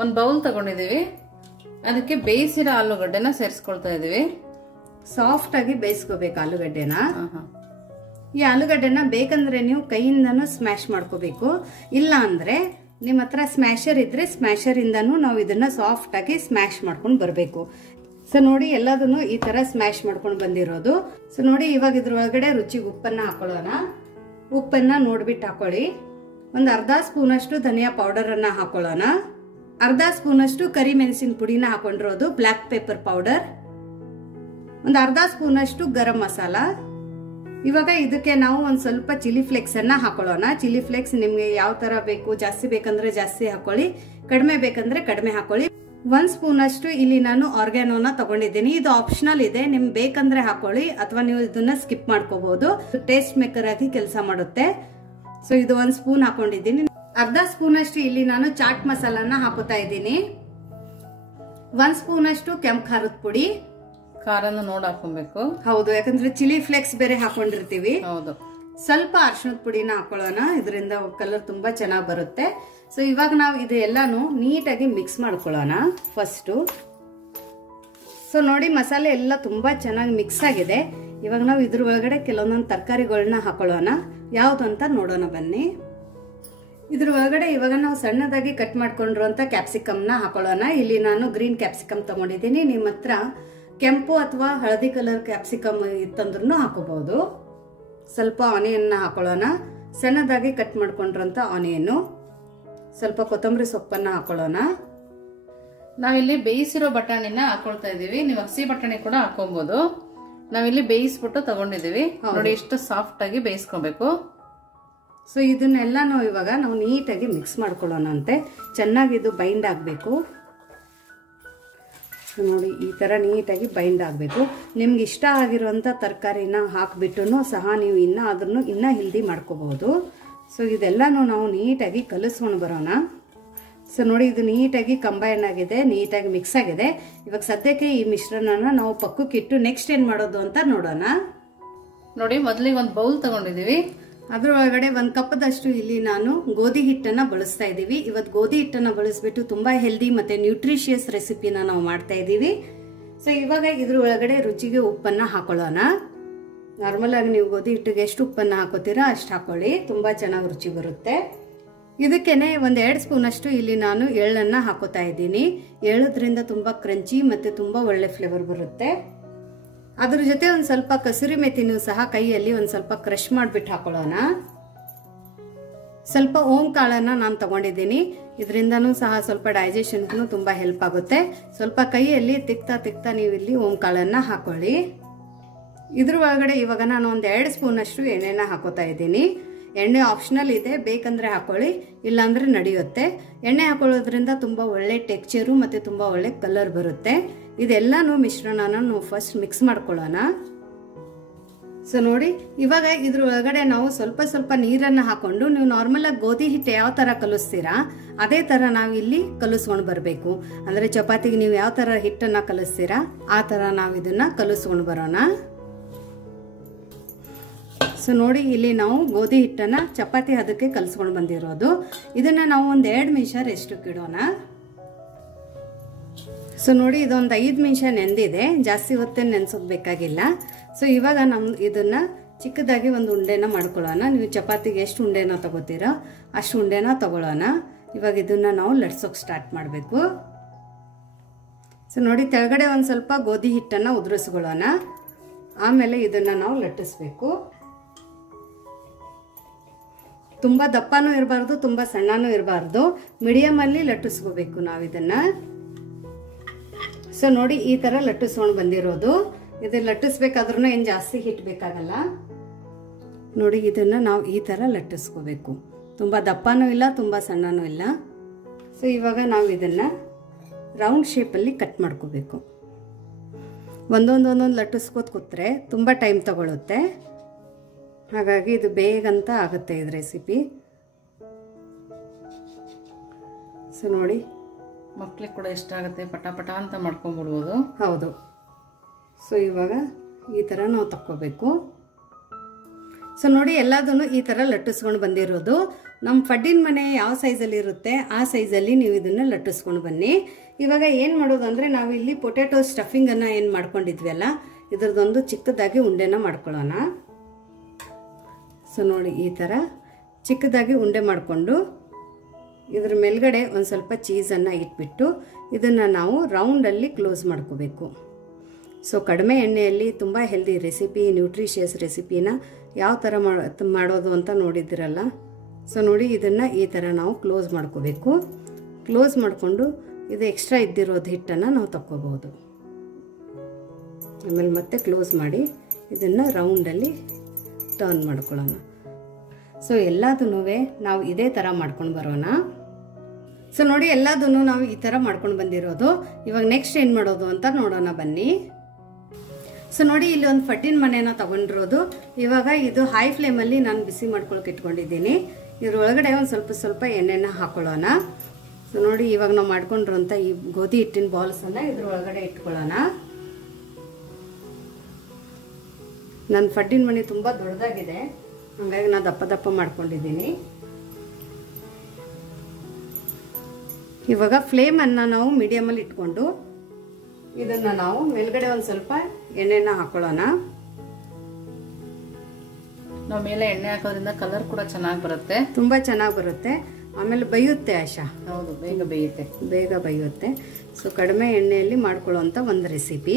ಒಂದು ಬೌಲ್ ತಗೊಂಡಿದೀವಿ. ಅದಕ್ಕೆ ಬೇಯಿಸಿರೋ ಆಲೂಗಡ್ಡೆನ ಸೇರಿಸ್ಕೊಳ್ತಾ ಇದೀವಿ. ಸಾಫ್ಟ್ ಆಗಿ ಬೇಯಿಸ್ಕೋಬೇಕು ಆಲೂಗಡ್ಡೆನ. ಈ ಆಲೂಗಡ್ಡೆನ ಬೇಕಂದ್ರೆ ನೀವು ಕೈಯಿಂದನೂ ಸ್ಮ್ಯಾಶ್ ಮಾಡ್ಕೋಬೇಕು, ಇಲ್ಲ ಅಂದ್ರೆ ನಿಮ್ಮ ಹತ್ರ ಸ್ಮ್ಯಾಶರ್ ಇದ್ರೆ ಸ್ಮ್ಯಾಶರ್ ಇಂದಾನು ನಾವು ಇದನ್ನ ಸಾಫ್ಟ್ ಆಗಿ ಸ್ಮ್ಯಾಶ್ ಮಾಡ್ಕೊಂಡು ಬರಬೇಕು. ಸೊ ನೋಡಿ ಎಲ್ಲದನ್ನು ಈ ತರ ಸ್ಮ್ಯಾಶ್ ಮಾಡ್ಕೊಂಡು ಬಂದಿರೋದು. ಸೊ ನೋಡಿ ಇವಾಗ ಇದ್ರೊಳಗಡೆ ರುಚಿಗೆ ಉಪ್ಪನ್ನ ಹಾಕೊಳ್ಳೋಣ. ಉಪ್ಪನ್ನ ನೋಡ್ಬಿಟ್ಟು ಹಾಕೊಳ್ಳಿ. ಒಂದು ಅರ್ಧ ಸ್ಪೂನ್ ಅಷ್ಟು ಧನಿಯಾ ಪೌಡರ್ ಅನ್ನ ಹಾಕೊಳ್ಳೋಣ. ಅರ್ಧ ಸ್ಪೂನ್ ಅಷ್ಟು ಕರಿ ಮೆಣಸಿನ ಪುಡಿನ ಹಾಕೊಂಡಿರೋದು, ಬ್ಲಾಕ್ ಪೆಪ್ಪರ್ ಪೌಡರ್. ಒಂದು ಅರ್ಧ ಸ್ಪೂನ್ ಅಷ್ಟು ಗರಂ ಮಸಾಲ. ಇವಾಗ ಇದಕ್ಕೆ ನಾವು ಒಂದ್ ಸ್ವಲ್ಪ ಚಿಲ್ಲಿ ಫ್ಲೇಕ್ಸ್ ಅನ್ನ ಹಾಕೊಳ್ಳೋಣ. ಚಿಲ್ಲಿ ಫ್ಲೇಕ್ಸ್ ನಿಮ್ಗೆ ಯಾವ ತರ ಬೇಕು, ಜಾಸ್ತಿ ಬೇಕಂದ್ರೆ ಜಾಸ್ತಿ ಹಾಕೊಳ್ಳಿ, ಕಡಿಮೆ ಬೇಕಂದ್ರೆ ಕಡಿಮೆ ಹಾಕೊಳ್ಳಿ. 1 ಸ್ಪೂನ್ ಅಷ್ಟು ಇಲ್ಲಿ ನಾನು ಆರ್ಗ್ಯಾನೋನ ತಗೊಂಡಿದ್ದೀನಿ. ಇದು ಆಪ್ಷನಲ್ ಇದೆ, ನಿಮ್ಗೆ ಬೇಕಂದ್ರೆ ಹಾಕೊಳ್ಳಿ ಅಥವಾ ನೀವು ಇದನ್ನ ಸ್ಕಿಪ್ ಮಾಡ್ಕೋಬಹುದು. ಟೇಸ್ಟ್ ಮೇಕರ್ ಆಗಿ ಕೆಲಸ ಮಾಡುತ್ತೆ. ಸೊ ಇದು 1 ಸ್ಪೂನ್ ಹಾಕೊಂಡಿದ್ದೀನಿ. ಅರ್ಧ ಸ್ಪೂನ್ ಅಷ್ಟು ಇಲ್ಲಿ ನಾನು ಚಾಟ್ ಮಸಾಲಾನ ಹಾಕೋತಾ ಇದ್ದೀನಿ. 1 ಸ್ಪೂನ್ ಅಷ್ಟು ಕೆಂಪು ಖಾರದ ಪುಡಿ. ಖಾರನ ನೋಡಿ ಹಾಕೊಬೇಕು. ಹೌದು, ಯಾಕಂದ್ರೆ ಚಿಲ್ಲಿ ಫ್ಲೇಕ್ಸ್ ಬೇರೆ ಹಾಕೊಂಡಿರ್ತೀವಿ. ಹೌದು. ಸ್ವಲ್ಪ ಅರಿಶಿಣದ ಪುಡಿನ ಹಾಕೊಳ್ಳೋಣ, ಇದರಿಂದ ಕಲರ್ ತುಂಬಾ ಚೆನ್ನಾಗಿ ಬರುತ್ತೆ. ಸೊ ಇವಾಗ ನಾವು ಇದು ಎಲ್ಲಾನು ನೀಟಾಗಿ ಮಿಕ್ಸ್ ಮಾಡ್ಕೊಳ್ಳೋಣ ಫಸ್ಟ್. ಸೊ ನೋಡಿ ಮಸಾಲೆ ಎಲ್ಲ ತುಂಬಾ ಚೆನ್ನಾಗಿ ಮಿಕ್ಸ್ ಆಗಿದೆ. ಇವಾಗ ನಾವು ಇದ್ರ ಒಳಗಡೆ ಕೆಲವೊಂದೊಂದು ತರಕಾರಿಗಳನ್ನ ಹಾಕೊಳ್ಳೋಣ. ಯಾವ್ದು ಅಂತ ನೋಡೋಣ ಬನ್ನಿ. ಇದ್ರ ಒಳಗಡೆ ಇವಾಗ ನಾವು ಸಣ್ಣದಾಗಿ ಕಟ್ ಮಾಡ್ಕೊಂಡಿರುವಂತ ಕ್ಯಾಪ್ಸಿಕಮ್ನ ಹಾಕೊಳ್ಳೋಣ. ಇಲ್ಲಿ ನಾನು ಗ್ರೀನ್ ಕ್ಯಾಪ್ಸಿಕಮ್ ತಗೊಂಡಿದ್ದೀನಿ. ನಿಮ್ಮ ಹತ್ರ ಕೆಂಪು ಅಥವಾ ಹಳದಿ ಕಲರ್ ಕ್ಯಾಪ್ಸಿಕಮ್ ಇತ್ತಂದ್ರೂ ಹಾಕೋಬಹುದು. ಸ್ವಲ್ಪ ಆನಿಯನ್ನ ಹಾಕೊಳ್ಳೋಣ, ಸಣ್ಣದಾಗಿ ಕಟ್ ಮಾಡ್ಕೊಂಡಿರೋಂಥ ಆನಿಯನ್ನು. ಸ್ವಲ್ಪ ಕೊತ್ತಂಬರಿ ಸೊಪ್ಪನ್ನ ಹಾಕೊಳ್ಳೋಣ. ನಾವಿಲ್ಲಿ ಬೇಯಿಸಿರೋ ಬಟಾಣಿನ ಹಾಕೊಳ್ತಾ ಇದೀವಿ. ನೀವು ಹಸಿ ಬಟಾಣಿ ಕೂಡ ಹಾಕೊಬಹುದು. ನಾವಿಲ್ಲಿ ಬೇಯಿಸ್ಬಿಟ್ಟು ತಗೊಂಡಿದೀವಿ. ನೋಡಿ ಎಷ್ಟು ಸಾಫ್ಟ್ ಆಗಿ ಬೇಯಿಸ್ಕೊಬೇಕು. ಸೊ ಇದನ್ನೆಲ್ಲಾನು ಇವಾಗ ನಾವು ನೀಟಾಗಿ ಮಿಕ್ಸ್ ಮಾಡ್ಕೊಳ್ಳೋಣ ಅಂತೆ. ಚೆನ್ನಾಗಿ ಇದು ಬೈಂಡ್ ಆಗಬೇಕು. ನೋಡಿ ಈ ತರ ನೀಟಾಗಿ ಬೈಂಡ್ ಆಗಬೇಕು. ನಿಮ್ಗೆ ಇಷ್ಟ ಆಗಿರುವಂತ ತರಕಾರಿನ ಹಾಕ್ಬಿಟ್ಟು ಸಹ ನೀವು ಇನ್ನ ಹೆಲ್ದಿ ಮಾಡ್ಕೋಬಹುದು. ಸೊ ಇದೆಲ್ಲಾನು ನಾವು ನೀಟಾಗಿ ಕಲಿಸ್ಕೊಂಡು ಬರೋಣ. ಸೊ ನೋಡಿ ಇದು ನೀಟಾಗಿ ಕಂಬೈನ್ ಆಗಿದೆ, ನೀಟಾಗಿ ಮಿಕ್ಸ್ ಆಗಿದೆ. ಇವಾಗ ಸದ್ಯಕ್ಕೆ ಈ ಮಿಶ್ರಣನ ನಾವು ಪಕ್ಕಕ್ಕೆ ಇಟ್ಟು ನೆಕ್ಸ್ಟ್ ಏನ್ ಮಾಡೋದು ಅಂತ ನೋಡೋಣ. ನೋಡಿ ಮೊದಲಿಗೆ ಒಂದು ಬೌಲ್ ತಗೊಂಡಿದೀವಿ. ಅದ್ರೊಳಗಡೆ 1 ಕಪ್ದಷ್ಟು ಇಲ್ಲಿ ನಾನು ಗೋಧಿ ಹಿಟ್ಟನ್ನ ಬಳಸ್ತಾ ಇದ್ದೀವಿ. ಇವತ್ತು ಗೋಧಿ ಹಿಟ್ಟನ್ನ ಬಳಸ್ಬಿಟ್ಟು ತುಂಬಾ ಹೆಲ್ದಿ ಮತ್ತೆ ನ್ಯೂಟ್ರಿಷಿಯಸ್ ರೆಸಿಪಿನ ನಾವು ಮಾಡ್ತಾ ಇದ್ದೀವಿ. ಸೊ ಇವಾಗ ಇದ್ರ ಒಳಗಡೆ ರುಚಿಗೆ ಉಪ್ಪನ್ನ ಹಾಕೊಳ್ಳೋಣ. ನಾರ್ಮಲ್ ಆಗಿ ನೀವು ಗೋಧಿ ಹಿಟ್ಟಿಗೆ ಎಷ್ಟು ಉಪ್ಪನ್ನ ಹಾಕೋತೀರಾ ಅಷ್ಟು ಹಾಕೊಳ್ಳಿ, ತುಂಬಾ ಚೆನ್ನಾಗಿ ರುಚಿ ಬರುತ್ತೆ. ಇದಕ್ಕೇನೆ 1-2 ಸ್ಪೂನ್ ಅಷ್ಟು ಇಲ್ಲಿ ನಾನು ಎಳ್ಳನ್ನ ಹಾಕೋತಾ ಇದ್ದೀನಿ. ಎಳ್ಳದ್ರಿಂದ ತುಂಬಾ ಕ್ರಂಚಿ ಮತ್ತೆ ತುಂಬಾ ಒಳ್ಳೆ ಫ್ಲೇವರ್ ಬರುತ್ತೆ. ಅದ್ರ ಜೊತೆ ಒಂದ್ ಸ್ವಲ್ಪ ಕಸೂರಿ ಮೆಥಿನೂ ಸಹ ಕೈಯಲ್ಲಿ ಒಂದ್ ಸ್ವಲ್ಪ ಕ್ರಶ್ ಮಾಡ್ಬಿಟ್ಟು ಹಾಕೊಳ್ಳೋಣ. ಸ್ವಲ್ಪ ಓಂ ಕಾಳನ್ನ ನಾನು ತಗೊಂಡಿದ್ದೀನಿ. ಇದರಿಂದನೂ ಸಹ ಸ್ವಲ್ಪ ಡೈಜೆಷನ್ಗೂ ತುಂಬಾ ಹೆಲ್ಪ್ ಆಗುತ್ತೆ. ಸ್ವಲ್ಪ ಕೈಯಲ್ಲಿ ತಿಕ್ತಾ ನೀವು ಇಲ್ಲಿ ಓಂ ಕಾಳನ್ನ ಹಾಕೊಳ್ಳಿ. ಇದ್ರ ಒಳಗಡೆ ಇವಾಗ ನಾನು 1-2 ಸ್ಪೂನ್ ಅಷ್ಟು ಎಣ್ಣೆನ ಹಾಕೋತಾ ಇದ್ದೀನಿ. ಎಣ್ಣೆ ಆಪ್ಷನಲ್ ಇದೆ, ಬೇಕಂದ್ರೆ ಹಾಕೊಳ್ಳಿ, ಇಲ್ಲಾಂದ್ರೆ ನಡೆಯುತ್ತೆ. ಎಣ್ಣೆ ಹಾಕೊಳ್ಳೋದ್ರಿಂದ ತುಂಬಾ ಒಳ್ಳೆ ಟೆಕ್ಸ್ಚರು ಮತ್ತೆ ತುಂಬಾ ಒಳ್ಳೆ ಕಲರ್ ಬರುತ್ತೆ. ಇದೆಲ್ಲಾನು ಮಿಶ್ರಣನ ನಾವು ಫಸ್ಟ್ ಮಿಕ್ಸ್ ಮಾಡ್ಕೊಳ್ಳೋಣ. ಸೊ ನೋಡಿ ಇವಾಗ ಇದ್ರ ಒಳಗಡೆ ನಾವು ಸ್ವಲ್ಪ ನೀರನ್ನ ಹಾಕೊಂಡು, ನೀವು ನಾರ್ಮಲ್ ಆಗಿ ಗೋಧಿ ಹಿಟ್ಟು ಯಾವ ತರ ಕಲಿಸ್ತೀರಾ ಅದೇ ತರ ನಾವು ಇಲ್ಲಿ ಕಲಿಸ್ಕೊಂಡು ಬರಬೇಕು. ಅಂದ್ರೆ ಚಪಾತಿಗೆ ನೀವು ಯಾವ ತರ ಹಿಟ್ಟನ್ನ ಕಲಿಸ್ತೀರಾ ಆ ತರ ನಾವು ಇದನ್ನ ಕಲಿಸ್ಕೊಂಡು ಬರೋಣ. ಸೊ ನೋಡಿ ಇಲ್ಲಿ ನಾವು ಗೋಧಿ ಹಿಟ್ಟನ್ನ ಚಪಾತಿ ಹದಕ್ಕೆ ಕಲಿಸ್ಕೊಂಡು ಬಂದಿರೋದು. ಇದನ್ನ ನಾವು 1-2 ನಿಮಿಷ ರೆಸ್ಟಿಗೆ ಇಡೋಣ. ಸೊ ನೋಡಿ ಇದೊಂದು 5 ನಿಮಿಷ ನೆಂದಿದೆ, ಜಾಸ್ತಿ ಹೊತ್ತೇನು ನೆನ್ಸೋದು ಬೇಕಾಗಿಲ್ಲ. ಸೊ ಇವಾಗ ಇದನ್ನ ಚಿಕ್ಕದಾಗಿ ಒಂದು ಉಂಡೆನ ಮಾಡ್ಕೊಳ್ಳೋಣ. ನೀವು ಚಪಾತಿಗೆ ಎಷ್ಟು ಉಂಡೆನ ತಗೋತೀರೋ ಅಷ್ಟು ಉಂಡೆನ ತಗೊಳ್ಳೋಣ. ಇವಾಗ ಇದನ್ನ ನಾವು ಲಟ್ಸೋಕೆ ಸ್ಟಾರ್ಟ್ ಮಾಡಬೇಕು. ಸೊ ನೋಡಿ ತೆಳಗಡೆ ಒಂದು ಸ್ವಲ್ಪ ಗೋಧಿ ಹಿಟ್ಟನ್ನ ಉದುರಿಸ್ಕೊಳ್ಳೋಣ. ಆಮೇಲೆ ಇದನ್ನ ನಾವು ಲಟ್ಟಿಸ್ಬೇಕು. ತುಂಬಾ ದಪ್ಪನೂ ಇರಬಾರ್ದು, ತುಂಬಾ ಸಣ್ಣನೂ ಇರಬಾರ್ದು, ಮೀಡಿಯಂ ಅಲ್ಲಿ ಲಟ್ಟಿಸ್ಕೋಬೇಕು ನಾವು ಇದನ್ನ. ಸೊ ನೋಡಿ ಈ ತರ ಲಟ್ಟಿಸ್ಕೊಂಡು ಬಂದಿರೋದು. ಇದು ಲಟ್ಟಿಸ್ಬೇಕಾದ್ರೂ ಏನ್ ಜಾಸ್ತಿ ಹಿಟ್ ಬೇಕಾಗಲ್ಲ. ನೋಡಿ ಇದನ್ನ ನಾವು ಈ ತರ ಲಟ್ಟಿಸ್ಕೋಬೇಕು. ತುಂಬಾ ದಪ್ಪನೂ ಇಲ್ಲ, ತುಂಬಾ ಸಣ್ಣನೂ ಇಲ್ಲ. ಸೊ ಇವಾಗ ನಾವು ಇದನ್ನ ರೌಂಡ್ ಶೇಪ್ ಅಲ್ಲಿ ಕಟ್ ಮಾಡ್ಕೋಬೇಕು. ಒಂದೊಂದೊಂದೊಂದು ಲಟ್ಟಿಸ್ಕೋತ ಕೂತ್ರೆ ತುಂಬಾ ಟೈಮ್ ತಗೊಳುತ್ತೆ. ಹಾಗಾಗಿ ಇದು ಬೇಗಂತ ಆಗುತ್ತೆ ಇದು ರೆಸಿಪಿ. ಸೊ ನೋಡಿ ಮಕ್ಳಿಗೆ ಕೂಡ ಇಷ್ಟ ಆಗುತ್ತೆ, ಪಟ ಅಂತ ಮಾಡ್ಕೊಂಡ್ಬಿಡ್ಬೋದು. ಹೌದು. ಸೊ ಇವಾಗ ಈ ತರ ನಾವು ತಕ್ಕೋಬೇಕು. ಸೊ ನೋಡಿ ಎಲ್ಲದನ್ನು ಈ ತರ ಲಟ್ಟಿಸ್ಕೊಂಡು ಬಂದಿರೋದು. ನಮ್ಮ ಫಡ್ಡಿನ ಮನೆ ಯಾವ ಸೈಜಲ್ಲಿ ಇರುತ್ತೆ ಆ ಸೈಜಲ್ಲಿ ನೀವು ಇದನ್ನು ಲಟ್ಟಿಸ್ಕೊಂಡು ಬನ್ನಿ. ಇವಾಗ ಏನು ಮಾಡೋದು ಅಂದರೆ ನಾವು ಇಲ್ಲಿ ಪೊಟ್ಯಾಟೊ ಸ್ಟಫಿಂಗನ್ನು ಏನು ಮಾಡ್ಕೊಂಡಿದ್ವಿ ಅಲ್ಲ, ಇದ್ರದ್ದೊಂದು ಚಿಕ್ಕದಾಗಿ ಉಂಡೆನ ಮಾಡ್ಕೊಳ್ಳೋಣ. ಸೊ ನೋಡಿ, ಈ ಥರ ಚಿಕ್ಕದಾಗಿ ಉಂಡೆ ಮಾಡಿಕೊಂಡು ಇದ್ರ ಮೇಲ್ಗಡೆ ಒಂದು ಸ್ವಲ್ಪ ಚೀಸನ್ನು ಇಟ್ಬಿಟ್ಟು ಇದನ್ನು ನಾವು ರೌಂಡಲ್ಲಿ ಕ್ಲೋಸ್ ಮಾಡ್ಕೋಬೇಕು. ಸೊ ಕಡಿಮೆ ಎಣ್ಣೆಯಲ್ಲಿ ತುಂಬ ಹೆಲ್ದಿ ರೆಸಿಪಿ, ನ್ಯೂಟ್ರಿಷಿಯಸ್ ರೆಸಿಪಿನ ಯಾವ ಥರ ಮಾಡೋದು ಅಂತ ನೋಡಿದ್ದೀರಲ್ಲ. ಸೊ ನೋಡಿ, ಇದನ್ನು ಈ ಥರ ನಾವು ಕ್ಲೋಸ್ ಮಾಡ್ಕೋಬೇಕು. ಕ್ಲೋಸ್ ಮಾಡಿಕೊಂಡು ಇದು ಎಕ್ಸ್ಟ್ರಾ ಇದ್ದಿರೋದು ಹಿಟ್ಟನ್ನು ನಾವು ತಕ್ಕೋಬಹುದು. ಆಮೇಲೆ ಮತ್ತೆ ಕ್ಲೋಸ್ ಮಾಡಿ ಇದನ್ನು ರೌಂಡಲ್ಲಿ ಟರ್ನ್ ಮಾಡ್ಕೊಳ್ಳೋಣ. ಸೊ ಎಲ್ಲದನ್ನೂ ನಾವು ಇದೇ ಥರ ಮಾಡ್ಕೊಂಡು ಬರೋಣ. ಸೊ ನೋಡಿ, ಎಲ್ಲದನ್ನು ನಾವು ಈ ಥರ ಮಾಡ್ಕೊಂಡು ಬಂದಿರೋದು. ಇವಾಗ ನೆಕ್ಸ್ಟ್ ಏನು ಮಾಡೋದು ಅಂತ ನೋಡೋಣ ಬನ್ನಿ. ಸೊ ನೋಡಿ, ಇಲ್ಲಿ ಒಂದು ಫಡ್ಡಿನ ಮನೆನ ತಗೊಂಡಿರೋದು. ಇವಾಗ ಇದು ಹೈ ಫ್ಲೇಮಲ್ಲಿ ನಾನು ಬಿಸಿ ಮಾಡ್ಕೊಳಕ್ಕೆ ಇಟ್ಕೊಂಡಿದ್ದೀನಿ. ಇದ್ರೊಳಗಡೆ ಒಂದು ಸ್ವಲ್ಪ ಎಣ್ಣೆನ ಹಾಕೊಳ್ಳೋಣ. ಸೊ ನೋಡಿ, ಇವಾಗ ನಾವು ಮಾಡ್ಕೊಂಡಿರೋಂಥ ಈ ಗೋಧಿ ಹಿಟ್ಟಿನ ಬಾಲ್ಸನ್ನು ಇದ್ರೊಳಗಡೆ ಇಟ್ಕೊಳ್ಳೋಣ. ನನ್ನ ಫಡ್ಡಿನ ಮನೆ ತುಂಬ ದೊಡ್ಡದಾಗಿದೆ, ಹಾಗಾಗಿ ನಾನು ದಪ್ಪ ಮಾಡ್ಕೊಂಡಿದ್ದೀನಿ. ಇವಾಗ ಫ್ಲೇಮನ್ನು ನಾವು ಮೀಡಿಯಮಲ್ಲಿ ಇಟ್ಕೊಂಡು ಇದನ್ನು ನಾವು ಮೇಲ್ಗಡೆ ಒಂದು ಸ್ವಲ್ಪ ಎಣ್ಣೆನ ಹಾಕೊಳ್ಳೋಣ. ನಾವು ಮೇಲೆ ಎಣ್ಣೆ ಹಾಕೋದ್ರಿಂದ ಕಲರ್ ಕೂಡ ಚೆನ್ನಾಗಿ ಬರುತ್ತೆ, ತುಂಬ ಚೆನ್ನಾಗಿ ಬರುತ್ತೆ. ಆಮೇಲೆ ಬೇಯುತ್ತೆ ಆಶಾ. ಹೌದು, ಬೇಗ ಬೇಯುತ್ತೆ. ಸೊ ಕಡಿಮೆ ಎಣ್ಣೆಯಲ್ಲಿ ಮಾಡ್ಕೊಳ್ಳೋಂಥ ಒಂದು ರೆಸಿಪಿ.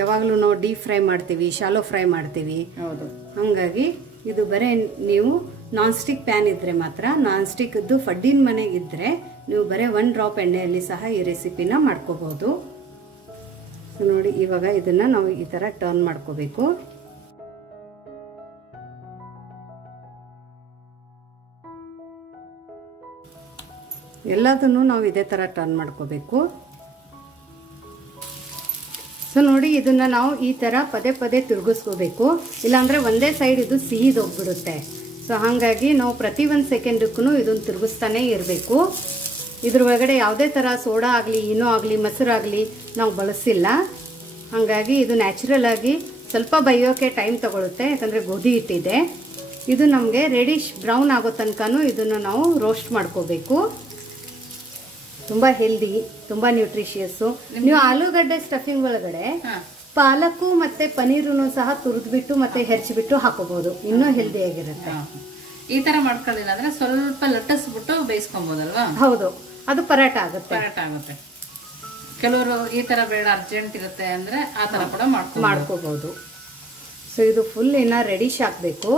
ಯಾವಾಗಲೂ ನಾವು ಡೀಪ್ ಫ್ರೈ ಮಾಡ್ತೀವಿ, ಶಾಲೋ ಫ್ರೈ ಮಾಡ್ತೀವಿ. ಹೌದು, ಹಾಗಾಗಿ ಇದು ಬರೀ ನೀವು ನಾನ್ ಸ್ಟಿಕ್ ಪ್ಯಾನ್ ಇದ್ರೆ ಮಾತ್ರ, ನಾನ್ ಸ್ಟಿಕ್ದು ಫಡ್ಡಿನ ಮನೆಗಿದ್ರೆ ನೀವು ಬರೀ 1 ಡ್ರಾಪ್ ಎಣ್ಣೆಯಲ್ಲಿ ಸಹ ಈ ರೆಸಿಪಿನ ಮಾಡ್ಕೋಬಹುದು. ಸೊ ನೋಡಿ, ಇವಾಗ ಇದನ್ನ ನಾವು ಈ ಥರ ಟರ್ನ್ ಮಾಡ್ಕೋಬೇಕು. ಎಲ್ಲದನ್ನು ನಾವು ಇದೇ ಥರ ಟರ್ನ್ ಮಾಡ್ಕೋಬೇಕು. ಸೊ ನೋಡಿ, ಇದನ್ನ ನಾವು ಈ ಥರ ಪದೇ ತಿರುಗಿಸ್ಕೋಬೇಕು, ಇಲ್ಲಾಂದರೆ ಒಂದೇ ಸೈಡ್ ಇದು ಸಿಹಿದೋಗ್ಬಿಡುತ್ತೆ. ಸೊ ಹಾಗಾಗಿ ನಾವು ಪ್ರತಿ 1 ಸೆಕೆಂಡಕ್ಕೂ ಇದನ್ನು ತಿರುಗಿಸ್ತಾನೆ ಇರಬೇಕು. ಇದ್ರ ಒಳಗಡೆ ಯಾವುದೇ ಥರ ಸೋಡಾ ಆಗಲಿ, ಏನೋ ಆಗಲಿ, ಮೊಸರಾಗಲಿ ನಾವು ಬಳಸಿಲ್ಲ. ಹಾಗಾಗಿ ಇದು ನ್ಯಾಚುರಲ್ ಆಗಿ ಸ್ವಲ್ಪ ಬೇಯೋಕೆ ಟೈಮ್ ತಗೊಳುತ್ತೆ, ಯಾಕಂದರೆ ಗೋಧಿ ಹಿಟ್ಟಿದೆ. ಇದು ನಮಗೆ ರೆಡಿಶ್ ಬ್ರೌನ್ ಆಗೋ ತನಕನೂ ಇದನ್ನು ನಾವು ರೋಸ್ಟ್ ಮಾಡ್ಕೋಬೇಕು. ತುಂಬ ಹೆಲ್ದಿ, ತುಂಬ ನ್ಯೂಟ್ರಿಷಿಯಸ್ಸು. ನೀವು ಆಲೂಗಡ್ಡೆ ಸ್ಟಫಿಂಗ್ ಒಳಗಡೆ ಪಾಲಕು ಮತ್ತೆ ಪನೀರನ್ನು ಸಹ ತುರಿದ್ಬಿಟ್ಟು ಮತ್ತೆ ಹೆರ್ಚಿಬಿಟ್ಟು ಹಾಕೋಬಹುದು, ಇನ್ನೂ ಹೆಲ್ದಿ ಆಗಿರುತ್ತೆ. ಈ ತರ ಮಾಡ್ಕೊಳ್ಳಿಲ್ಲ ಅಂದ್ರೆ ಸ್ವಲ್ಪ ಲಟ್ಟಿಸ್ಬಿಟ್ಟು ಬೇಯಿಸ್ಕೊಬಹುದಲ್ವಾ? ಹೌದು, ಅದು ಪರಾಟ ಆಗುತ್ತೆ. ಕೆಲವರು ಈ ತರ ಬೇಡ ಅರ್ಜೆಂಟ್ ಇರುತ್ತೆ ಅಂದ್ರೆ ಆ ತರ ಕೂಡ ಮಾಡ್ಕೋಬಹುದು. ಸೊ ಇದು ಫುಲ್ ಇನ್ನ ರೆಡಿಶ್ ಹಾಕ್ಬೇಕು.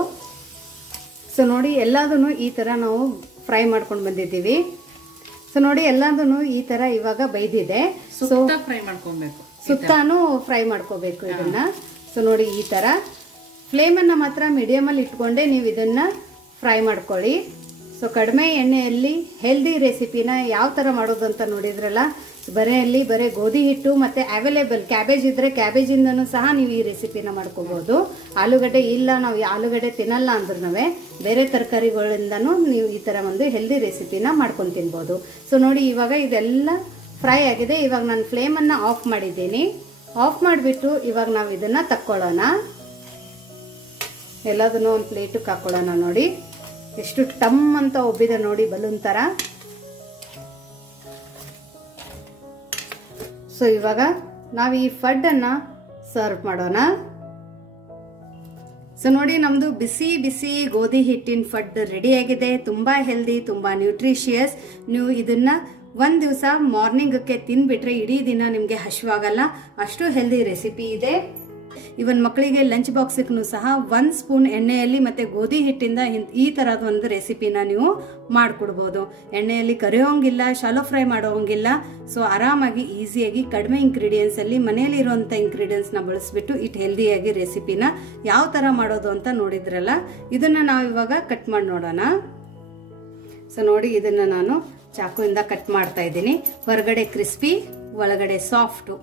ಸೊ ನೋಡಿ, ಎಲ್ಲದನ್ನು ಈ ತರ ನಾವು ಫ್ರೈ ಮಾಡ್ಕೊಂಡು ಬಂದಿದ್ದೀವಿ. ಸೊ ನೋಡಿ, ಎಲ್ಲದನ್ನು ಈ ತರ ಇವಾಗ ಬೈದಿದೆ. ಫ್ರೈ ಮಾಡ್ಕೊಬೇಕು, ಸುತ್ತಾನು ಫ್ರೈ ಮಾಡ್ಕೋಬೇಕು ಇದನ್ನ. ಸೊ ನೋಡಿ, ಈ ತರ ಫ್ಲೇಮನ್ನು ಮಾತ್ರ ಮೀಡಿಯಮಲ್ಲಿ ಇಟ್ಕೊಂಡೆ ನೀವು ಇದನ್ನ ಫ್ರೈ ಮಾಡ್ಕೊಳ್ಳಿ. ಸೊ ಕಡಿಮೆ ಎಣ್ಣೆಯಲ್ಲಿ ಹೆಲ್ದಿ ರೆಸಿಪಿನ ಯಾವ ಥರ ಮಾಡೋದು ಅಂತ ನೋಡಿದ್ರಲ್ಲ. ಬರೀ ಗೋಧಿ ಹಿಟ್ಟು ಮತ್ತು ಅವೈಲೇಬಲ್ ಕ್ಯಾಬೇಜ್ ಇದ್ದರೆ ಕ್ಯಾಬೇಜಿಂದನೂ ಸಹ ನೀವು ಈ ರೆಸಿಪಿನ ಮಾಡ್ಕೋಬೋದು. ಆಲೂಗಡ್ಡೆ ಇಲ್ಲ, ನಾವು ಆಲೂಗಡ್ಡೆ ತಿನ್ನಲ್ಲ ಅಂದ್ರೂ ಬೇರೆ ತರಕಾರಿಗಳಿಂದನೂ ನೀವು ಈ ಥರ ಒಂದು ಹೆಲ್ದಿ ರೆಸಿಪಿನ ಮಾಡ್ಕೊಂಡು ತಿನ್ಬೋದು. ಸೊ ನೋಡಿ, ಇವಾಗ ಇದೆಲ್ಲ ಫ್ರೈ ಆಗಿದೆ. ಇವಾಗ ನಾನು ಫ್ಲೇಮನ್ನು ಆಫ್ ಮಾಡಿದ್ದೀನಿ. ಆಫ್ ಮಾಡಿಬಿಟ್ಟು ಇವಾಗ ನಾವು ಇದನ್ನು ತಕ್ಕೊಳ್ಳೋಣ. ಎಲ್ಲದನ್ನು ಒಂದು ಪ್ಲೇಟಿಗೆ ಹಾಕೊಳ್ಳೋಣ. ನೋಡಿ ಎಷ್ಟು ಟಮ್ ಅಂತ ಒಬ್ಬಿದೆ ನೋಡಿ, ಬಲೂನ್ ಥರ. ಸೊ ಇವಾಗ ನಾವು ಈ ಫಡ್ಡನ್ನು ಸರ್ವ್ ಮಾಡೋಣ. ಸೊ ನೋಡಿ, ನಮ್ಮದು ಬಿಸಿ ಗೋಧಿ ಹಿಟ್ಟಿನ ಫಡ್ ರೆಡಿಯಾಗಿದೆ. ತುಂಬ ಹೆಲ್ದಿ, ತುಂಬ ನ್ಯೂಟ್ರಿಷಿಯಸ್. ನೀವು ಇದನ್ನು ಒಂದು ದಿವಸ ಮಾರ್ನಿಂಗಕ್ಕೆ ತಿಂದ್ಬಿಟ್ರೆ ಇಡೀ ದಿನ ನಿಮಗೆ ಹಸಿವಾಗಲ್ಲ, ಅಷ್ಟು ಹೆಲ್ದಿ ರೆಸಿಪಿ ಇದೆ. ಇವನ್ ಮಕ್ಕಳಿಗೆ ಲಂಚ್ ಬಾಕ್ಸ್ಗೂ ಸಹ 1 ಸ್ಪೂನ್ ಎಣ್ಣೆಯಲ್ಲಿ ಮತ್ತು ಗೋಧಿ ಹಿಟ್ಟಿಂದ ಈ ಥರದ ಒಂದು ರೆಸಿಪಿನ ನೀವು ಮಾಡಿಕೊಡ್ಬೋದು. ಎಣ್ಣೆಯಲ್ಲಿ ಕರಿಯೋಂಗಿಲ್ಲ, ಶಾಲೋ ಫ್ರೈ ಮಾಡೋಂಗಿಲ್ಲ. ಸೊ ಆರಾಮಾಗಿ ಈಸಿಯಾಗಿ ಕಡಿಮೆ ಇಂಗ್ರೀಡಿಯೆಂಟ್ಸಲ್ಲಿ ಮನೆಯಲ್ಲಿರುವಂಥ ಇಂಗ್ರೀಡಿಯೆಂಟ್ಸ್ನ ಬಳಸಿಬಿಟ್ಟು ಇಟ್ಟು ಹೆಲ್ದಿಯಾಗಿ ರೆಸಿಪಿನ ಯಾವ ಥರ ಮಾಡೋದು ಅಂತ ನೋಡಿದ್ರಲ್ಲ. ಇದನ್ನು ನಾವು ಇವಾಗ ಕಟ್ ಮಾಡಿ ನೋಡೋಣ. ಸೊ ನೋಡಿ, ಇದನ್ನು ನಾನು ಚಾಕುವಿಂದ ಕಟ್ ಮಾಡ್ತಾ ಇದ್ದೀನಿ. ಹೊರಗಡೆ ಕ್ರಿಸ್ಪಿ, ಒಳಗಡೆ ಸಾಫ್ಟು.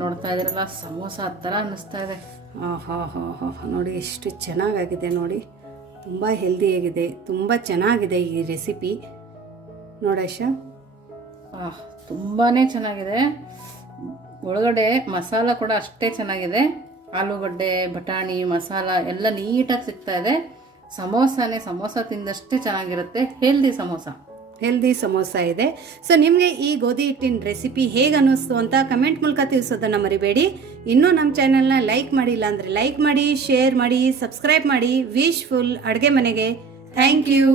ನೋಡ್ತಾ ಇದ್ರಲ್ಲ, ಸಮೋಸ ಥರ ಅನ್ನಿಸ್ತಾ ಇದೆ. ನೋಡಿ ಎಷ್ಟು ಚೆನ್ನಾಗಿದೆ ನೋಡಿ, ತುಂಬ ಹೆಲ್ದಿಯಾಗಿದೆ, ತುಂಬ ಚೆನ್ನಾಗಿದೆ ಈ ರೆಸಿಪಿ. ನೋಡಶ, ತುಂಬಾನೇ ಚೆನ್ನಾಗಿದೆ. ಒಳಗಡೆ ಮಸಾಲ ಕೂಡ ಅಷ್ಟೇ ಚೆನ್ನಾಗಿದೆ. ಆಲೂಗಡ್ಡೆ, ಬಟಾಣಿ ಮಸಾಲ ಎಲ್ಲ ನೀಟಾಗಿ ಸಿಗ್ತಾ ಇದೆ. ಸಮೋಸ ತಿಂದಷ್ಟೇ ಚೆನ್ನಾಗಿರುತ್ತೆ. ಹೆಲ್ದಿ ಸಮೋಸ ಇದೆ. ಸೊ ನಿಮಗೆ ಈ ಗೋಧಿ ಹಿಟ್ಟಿನ ರೆಸಿಪಿ ಹೇಗೆ ಅನ್ನಿಸ್ತು ಅಂತ ಕಮೆಂಟ್ ಮೂಲಕ ತಿಳಿಸೋದನ್ನ ಮರಿಬೇಡಿ. ಇನ್ನೂ ನಮ್ಮ ಚಾನೆಲ್ನ ಲೈಕ್ ಮಾಡಿಲ್ಲ ಅಂದ್ರೆ ಲೈಕ್ ಮಾಡಿ, ಶೇರ್ ಮಾಡಿ, ಸಬ್ಸ್ಕ್ರೈಬ್ ಮಾಡಿ. ವಿಶ್ಫುಲ್ ಅಡುಗೆ ಮನೆಗೆ ಥ್ಯಾಂಕ್ ಯು.